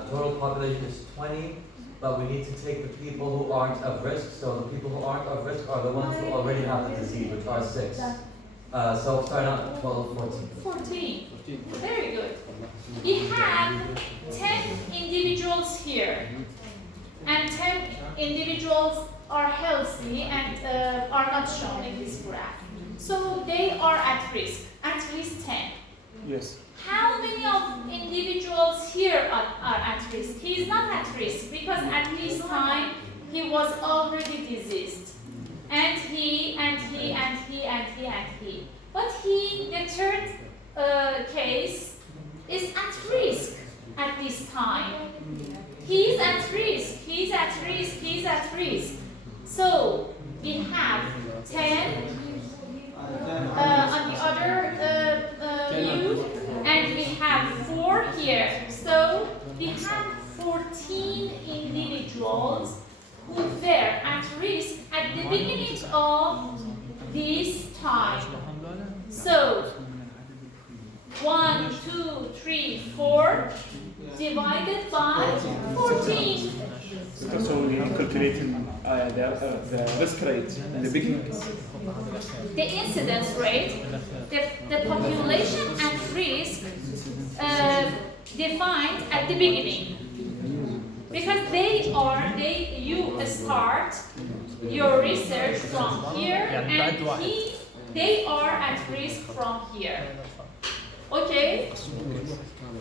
total population is 20, but we need to take the people who aren't of risk. So the people who aren't of risk are the ones who already have the disease, which are 6. So start on 12, 14. 14. Very good. We have 10 individuals here, and 10 individuals are healthy and are not shown in this graph. So they are at risk, at least 10. Yes. How many of individuals here are at risk? He is not at risk because at this time he was already diseased. And he. But he, the third case, is at risk at this time. He is at risk, he is at risk, he is at risk. So we have 10 on the other view, and we have 4 here. So we have 14 individuals who were at risk at the beginning of this time. So 1, 2, 3, 4 divided by 14. So we calculated the risk rate in the beginning. The incidence rate, the population at risk defined at the beginning. Because you start your research from here, and they are at risk from here. Okay?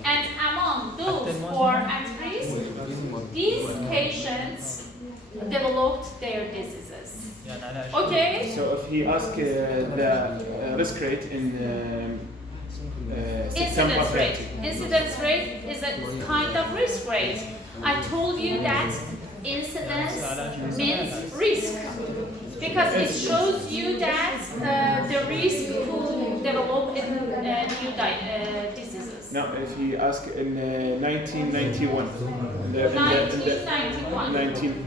And among those who are at risk, these patients developed their diseases. Okay? So if he asks the risk rate in September Incidence rate. 30. Incidence rate is a kind of risk rate. I told you that incidence means risk because it shows you that the risk to develop new diseases. Now, if he asks in 1991. 1991. 19.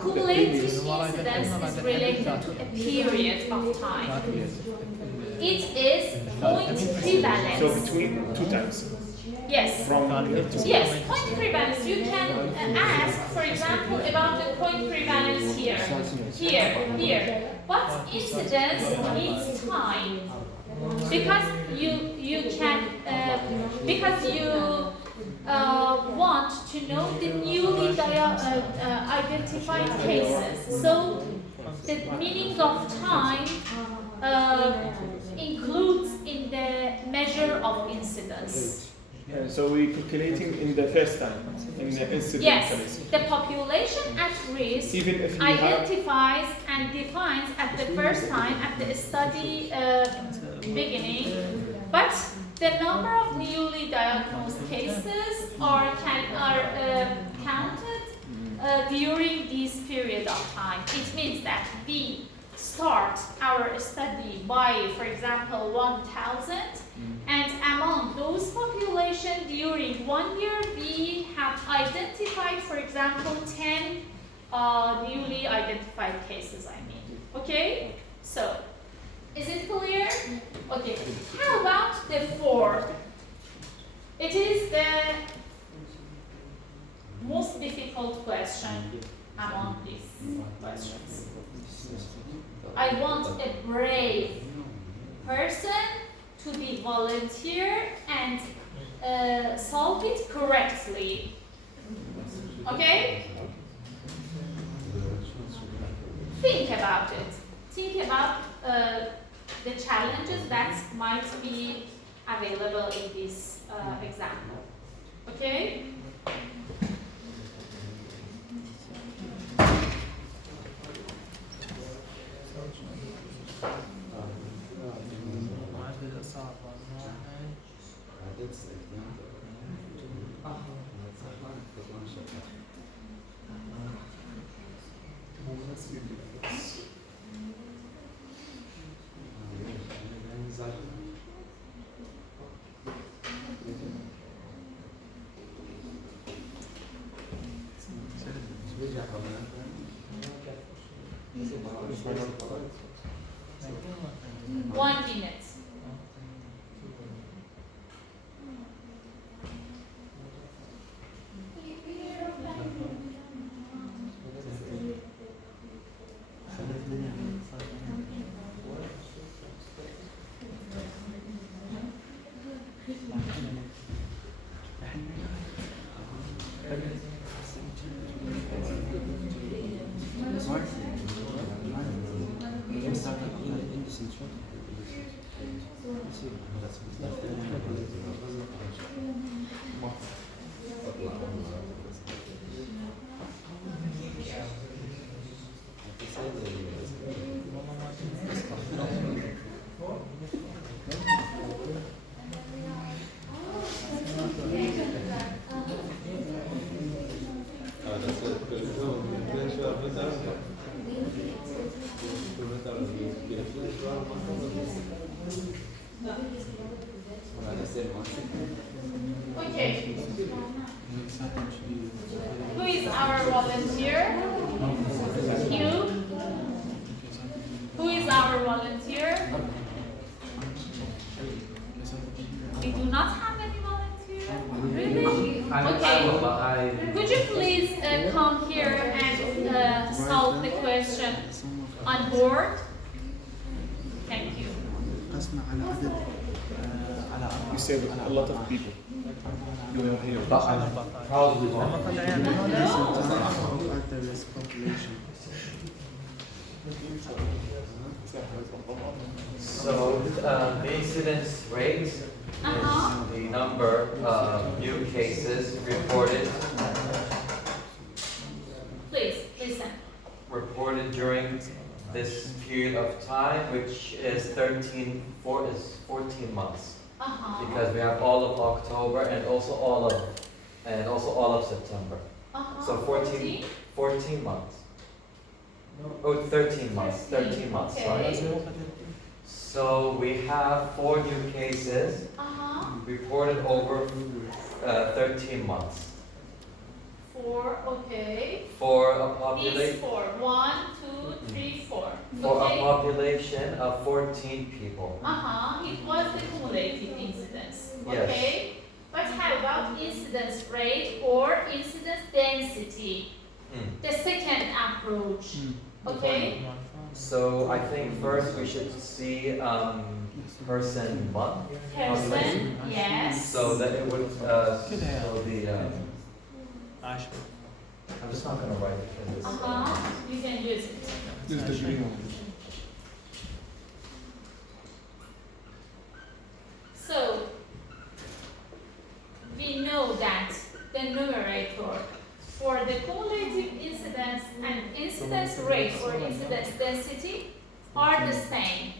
Cumulative So the incidence is related to a period of time. It is point prevalence. So between 2 times. Yes. Yes, point prevalence. You can ask, for example, about the point prevalence here. What incidence needs time? Because you can want to know the newly identified cases. So the meaning of time includes in the measure of incidence. So we're calculating in the first time, in the incidence Yes, risk. the population at risk Even if you identifies and defines at the first time at the study beginning, but the number of newly diagnosed cases are counted during this period of time. It means that we start our study by, for example, 1,000, and among those population during 1 year we have identified, for example, 10 newly identified cases, I mean. Okay? So, is it clear? Okay. How about the 4? It is the most difficult question among these questions. I want a brave person to be volunteer and solve it correctly. Okay? Think about it. Think about the challenges that might be available in this example. Okay? One minute. Okay. Who is our volunteer? You. Who is our volunteer? We do not have any volunteer. Really? I Okay. will, but I. Could you please come here and solve the question on board? Thank you. You said a lot of people. You have here. But I'm probably wrong. So the incidence rate is the number of new cases reported Please listen. reported during this period of time, which is 14 months, because we have all of October and also all of September. So 14 months. Oh, 13 months. 13 months. Okay. Sorry. So we have 4 new cases reported over 13 months. 4, okay. For a These population 4. 1, 2, 3, 4. for a Okay. population of 14 people. It was the cumulative incidence. Yes. Okay. But how about incidence rate or incidence density? The second approach. Okay. So I think first we should see person month. Person, yes. So that it would so the I'm just not gonna write it in this. You can use it. This is the green one. So we know that the numerator for the cumulative incidence and incidence rate or incidence density are the same.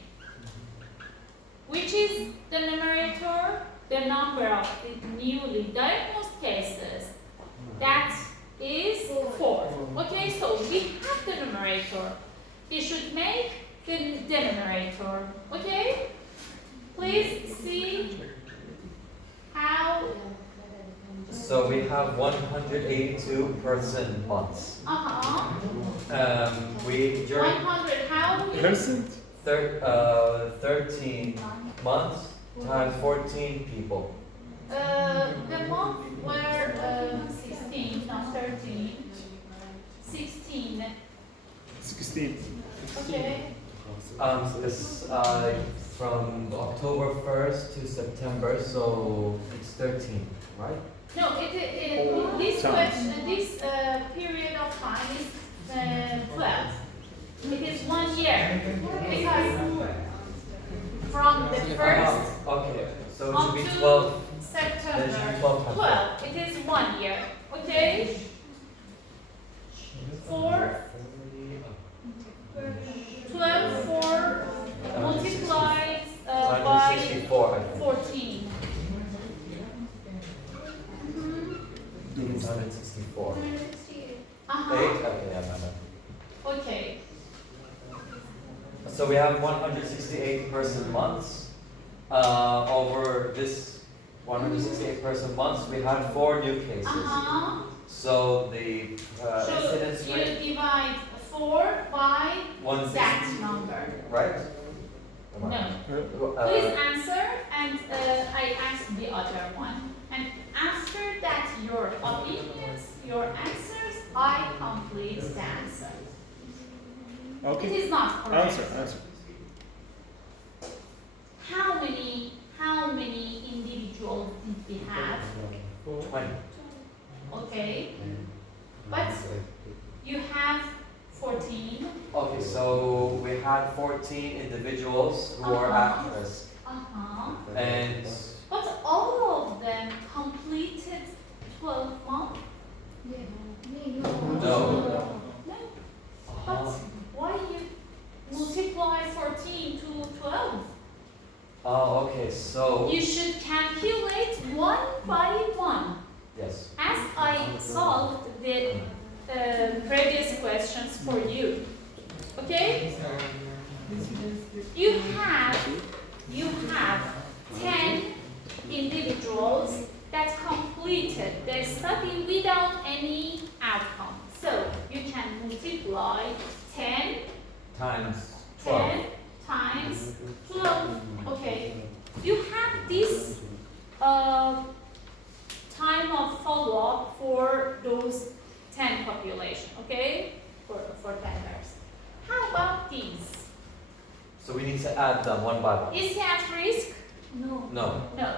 Which is the numerator? The number of the newly diagnosed cases. That is 4. Okay, so we have the numerator. We should make the denominator. Okay? Please see how. So we have 182 person months. We during 100, how many? Percent? 13 months times 14 people. The month were 16, not 13. 16. 16. Okay. This from October 1st to September, so it's 13, right? No, this question, this period of time is 12. It is 1 year because from the first Okay, so it up should be to 12. September. Then it should be 12 times 12. It is 1 year. Okay. 4. 12 4 multiplies by 164, I think. 14. 164. 168. 8? Okay, yeah, no. Okay. So we have 168 person months. Over this 168 person months, we had 4 new cases. So the So incidence you rate, divide 4 by 160, that number. right? No. Please answer, and I ask the other one. And after that, your opinions, your answers, I complete the answer. Okay. It is not correct. Answer. How many individuals did we have? 20. Okay. But you have 14 so we had 14 individuals who are at risk. And But all of them completed 12 months? no. No. But why you multiply 14 to 12? Oh, okay, so You should calculate one by one. yes. As I solved the previous questions for you. Okay? You have 10 individuals that completed the study without any outcome. So you can multiply 10 Times 12. 10 times 12. Okay. You have this time of follow-up for those 10 population, okay? For 10 years. How about these? So we need to add them one by one. Is he at risk? No. No. No.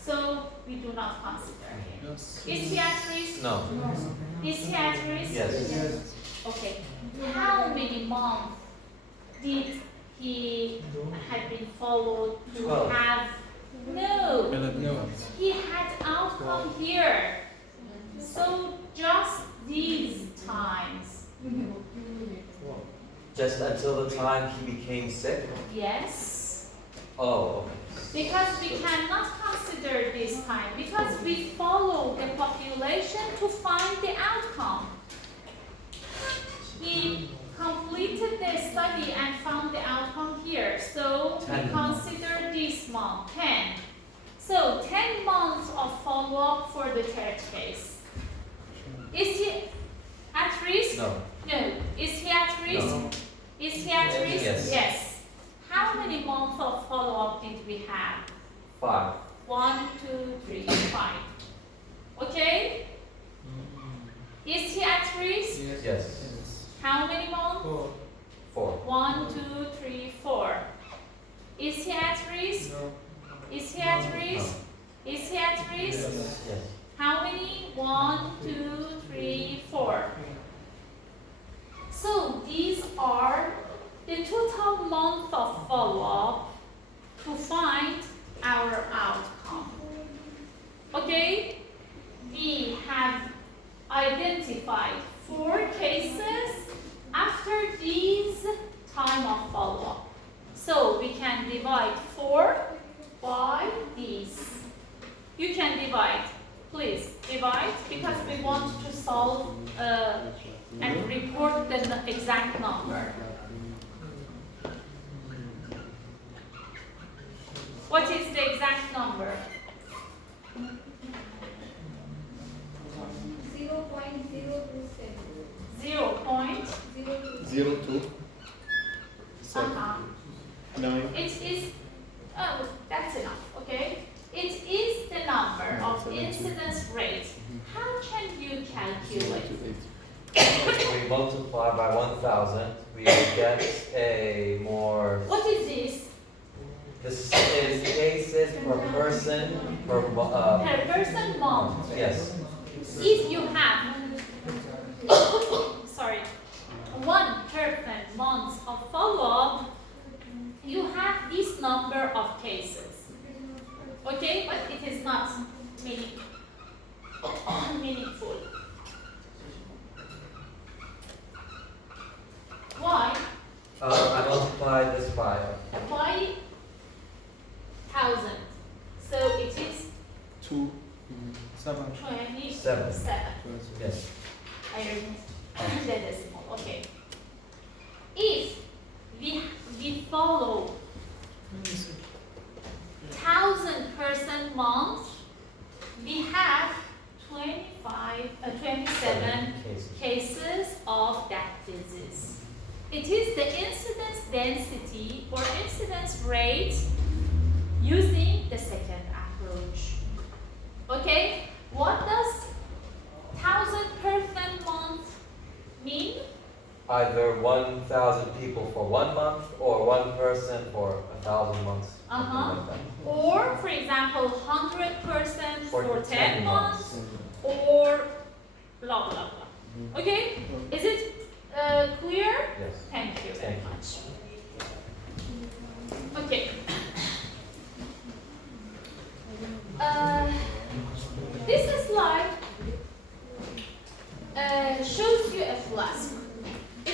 So we do not consider him. Yes. Is he at risk? No. Is he at risk? Yes. Okay. How many months did he had been followed to 12. have? No. 11 He had outcome here. So just these times. Just until the time he became sick? Yes. Oh, Because we cannot consider this time because we follow the population to find the outcome. He completed the study and found the outcome here. So we 10 consider this month, 10. So 10 months of follow-up for the third case. Is he at risk? no. No. Is he at risk? No. Is he at risk? Yes. How many months of follow-up did we have? 5. 1, 2, 3, 5. Okay? Is he at risk? Yes. How many months? 4. 1, 2, 3, 4. Is he at risk? Is he at risk? Is he at risk? Yes. How many? 1, 2, 3, 4. So these are the total month of follow-up to find our outcome. Okay? We have identified 4 cases after these time of follow-up. So we can divide 4 by these. You can divide. Please divide because we want to solve and report the exact number. What is the exact number? 0.027. 0.02. 02. 9. It is, oh, that's enough, okay? It is the number of incidence rate. How can you calculate? We multiply by 1,000, we get a more. What is this? This is cases per person per Per person month. yes. If you have, sorry, 1 person month of follow-up, you have this number of cases. Okay, but it is not meaningful. Why? I multiply this by. Why 1,000? So it is 2. 7. 27. Yes. I removed the decimal. Okay. If we follow 1,000 person month, we have 27 cases of that disease. It is the incidence density or incidence rate using the second approach. Okay, what does 1,000 person month mean? Either 1,000 people for 1 month or 1 person for 1,000 months. something like that. Or, for example, 100 person for 10 months, months. or blah blah blah. Okay, is it Clear? Yes. Thank you very Thank you. much. Okay. This slide shows you a flask.